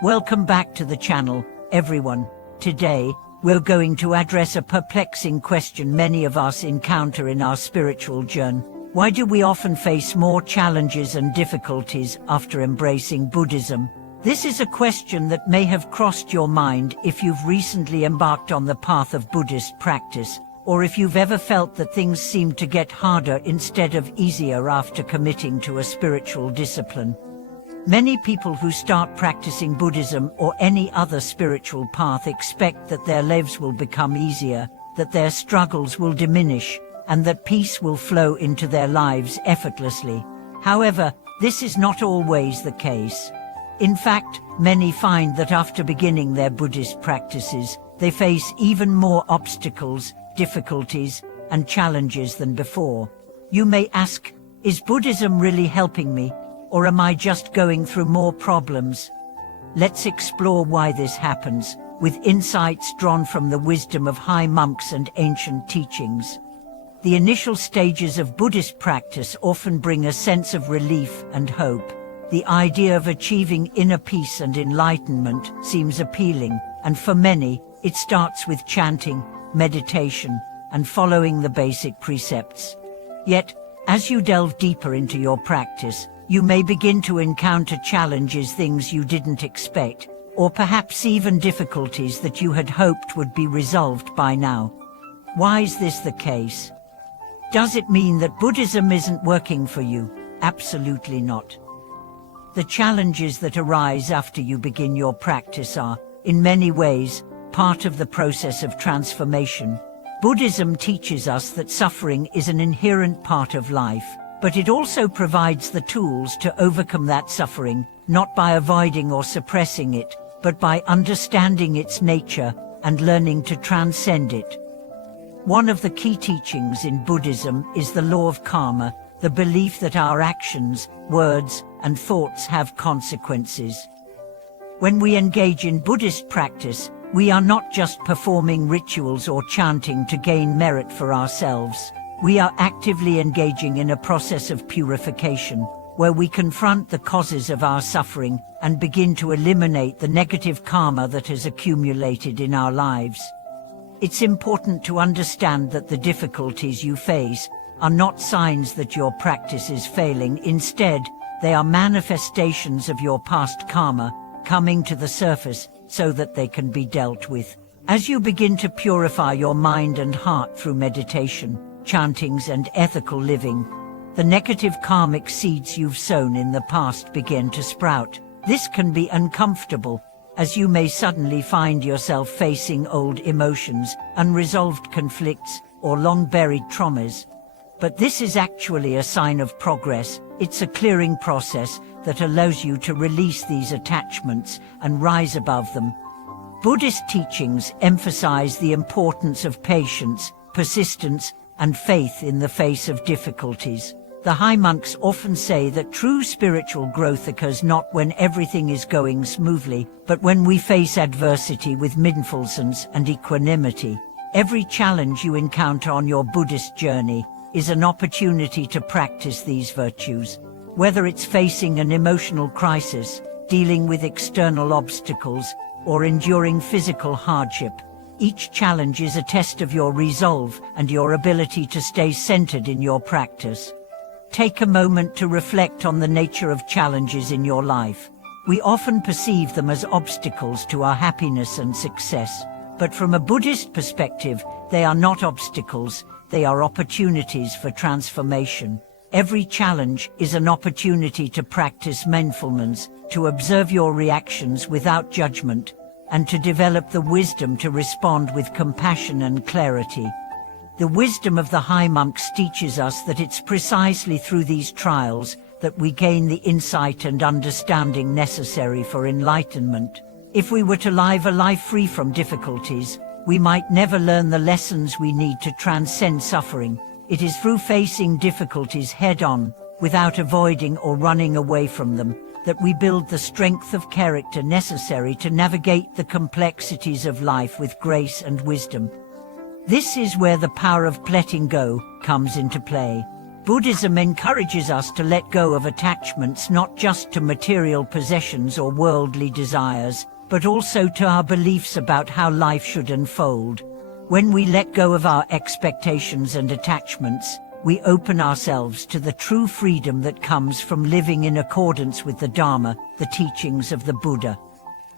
Welcome back to the channel, everyone. Today, we're going to address a perplexing question many of us encounter in our spiritual journey. Why do we often face more challenges and difficulties after embracing Buddhism? This is a question that may have crossed your mind if you've recently embarked on the path of Buddhist practice, or if you've ever felt that things seem to get harder instead of easier after committing to a spiritual discipline. Many people who start practicing Buddhism or any other spiritual path expect that their lives will become easier, that their struggles will diminish, and that peace will flow into their lives effortlessly. However, this is not always the case. In fact, many find that after beginning their Buddhist practices, they face even more obstacles, difficulties, and challenges than before. You may ask, is Buddhism really helping me? Or am I just going through more problems? Let's explore why this happens, with insights drawn from the wisdom of high monks and ancient teachings. The initial stages of Buddhist practice often bring a sense of relief and hope. The idea of achieving inner peace and enlightenment seems appealing, and for many, it starts with chanting, meditation, and following the basic precepts. Yet, as you delve deeper into your practice, you may begin to encounter challenges, things you didn't expect, or perhaps even difficulties that you had hoped would be resolved by now. Why is this the case? Does it mean that Buddhism isn't working for you? Absolutely not. The challenges that arise after you begin your practice are, in many ways, part of the process of transformation. Buddhism teaches us that suffering is an inherent part of life, but it also provides the tools to overcome that suffering, not by avoiding or suppressing it, but by understanding its nature and learning to transcend it. One of the key teachings in Buddhism is the law of karma, the belief that our actions, words, and thoughts have consequences. When we engage in Buddhist practice, we are not just performing rituals or chanting to gain merit for ourselves. We are actively engaging in a process of purification, where we confront the causes of our suffering and begin to eliminate the negative karma that has accumulated in our lives. It's important to understand that the difficulties you face are not signs that your practice is failing. Instead, they are manifestations of your past karma coming to the surface so that they can be dealt with. As you begin to purify your mind and heart through meditation, chantings, and ethical living, the negative karmic seeds you've sown in the past begin to sprout. This can be uncomfortable, as you may suddenly find yourself facing old emotions, unresolved conflicts, or long-buried traumas. But this is actually a sign of progress. It's a clearing process that allows you to release these attachments and rise above them. Buddhist teachings emphasize the importance of patience, persistence, and faith in the face of difficulties. The high monks often say that true spiritual growth occurs not when everything is going smoothly, but when we face adversity with mindfulness and equanimity. Every challenge you encounter on your Buddhist journey is an opportunity to practice these virtues. Whether it's facing an emotional crisis, dealing with external obstacles, or enduring physical hardship, each challenge is a test of your resolve and your ability to stay centered in your practice. Take a moment to reflect on the nature of challenges in your life. We often perceive them as obstacles to our happiness and success, but from a Buddhist perspective, they are not obstacles, they are opportunities for transformation. Every challenge is an opportunity to practice mindfulness, to observe your reactions without judgment, and to develop the wisdom to respond with compassion and clarity. The wisdom of the high monks teaches us that it's precisely through these trials that we gain the insight and understanding necessary for enlightenment. If we were to live a life free from difficulties, we might never learn the lessons we need to transcend suffering. It is through facing difficulties head-on, without avoiding or running away from them, that we build the strength of character necessary to navigate the complexities of life with grace and wisdom. This is where the power of letting go comes into play. Buddhism encourages us to let go of attachments not just to material possessions or worldly desires, but also to our beliefs about how life should unfold. When we let go of our expectations and attachments, we open ourselves to the true freedom that comes from living in accordance with the Dharma, the teachings of the Buddha.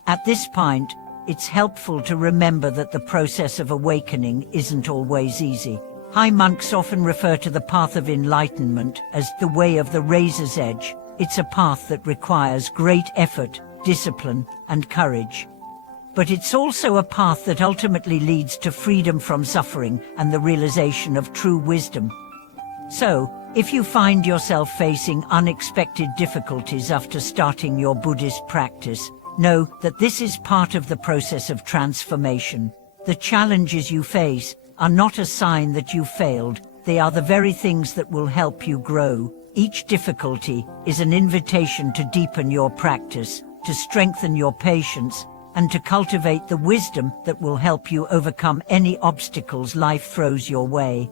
At this point, it's helpful to remember that the process of awakening isn't always easy. High monks often refer to the path of enlightenment as the way of the razor's edge. It's a path that requires great effort, discipline, and courage. But it's also a path that ultimately leads to freedom from suffering and the realization of true wisdom. So, if you find yourself facing unexpected difficulties after starting your Buddhist practice, know that this is part of the process of transformation. The challenges you face are not a sign that you failed, they are the very things that will help you grow. Each difficulty is an invitation to deepen your practice, to strengthen your patience, and to cultivate the wisdom that will help you overcome any obstacles life throws your way.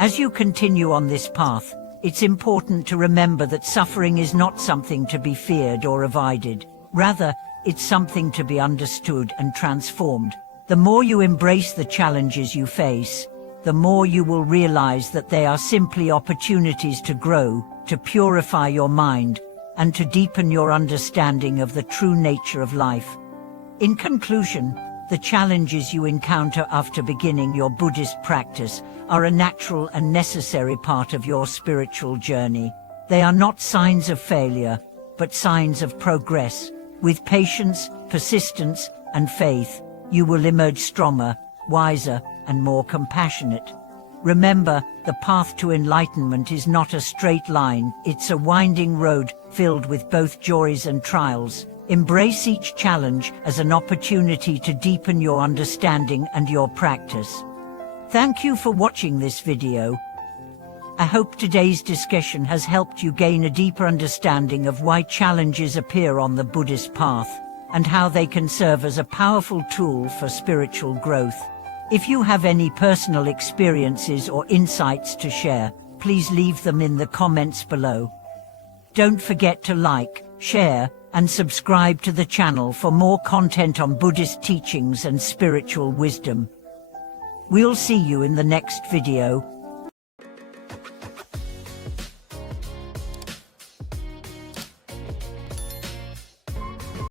As you continue on this path, it's important to remember that suffering is not something to be feared or avoided. Rather, it's something to be understood and transformed. The more you embrace the challenges you face, the more you will realize that they are simply opportunities to grow, to purify your mind, and to deepen your understanding of the true nature of life. In conclusion, the challenges you encounter after beginning your Buddhist practice are a natural and necessary part of your spiritual journey. They are not signs of failure, but signs of progress. With patience, persistence, and faith, you will emerge stronger, wiser, and more compassionate. Remember, the path to enlightenment is not a straight line, it's a winding road filled with both joys and trials. Embrace each challenge as an opportunity to deepen your understanding and your practice. Thank you for watching this video. I hope today's discussion has helped you gain a deeper understanding of why challenges appear on the Buddhist path, and how they can serve as a powerful tool for spiritual growth. If you have any personal experiences or insights to share, please leave them in the comments below. Don't forget to like, share, and subscribe to the channel for more content on Buddhist teachings and spiritual wisdom. We'll see you in the next video.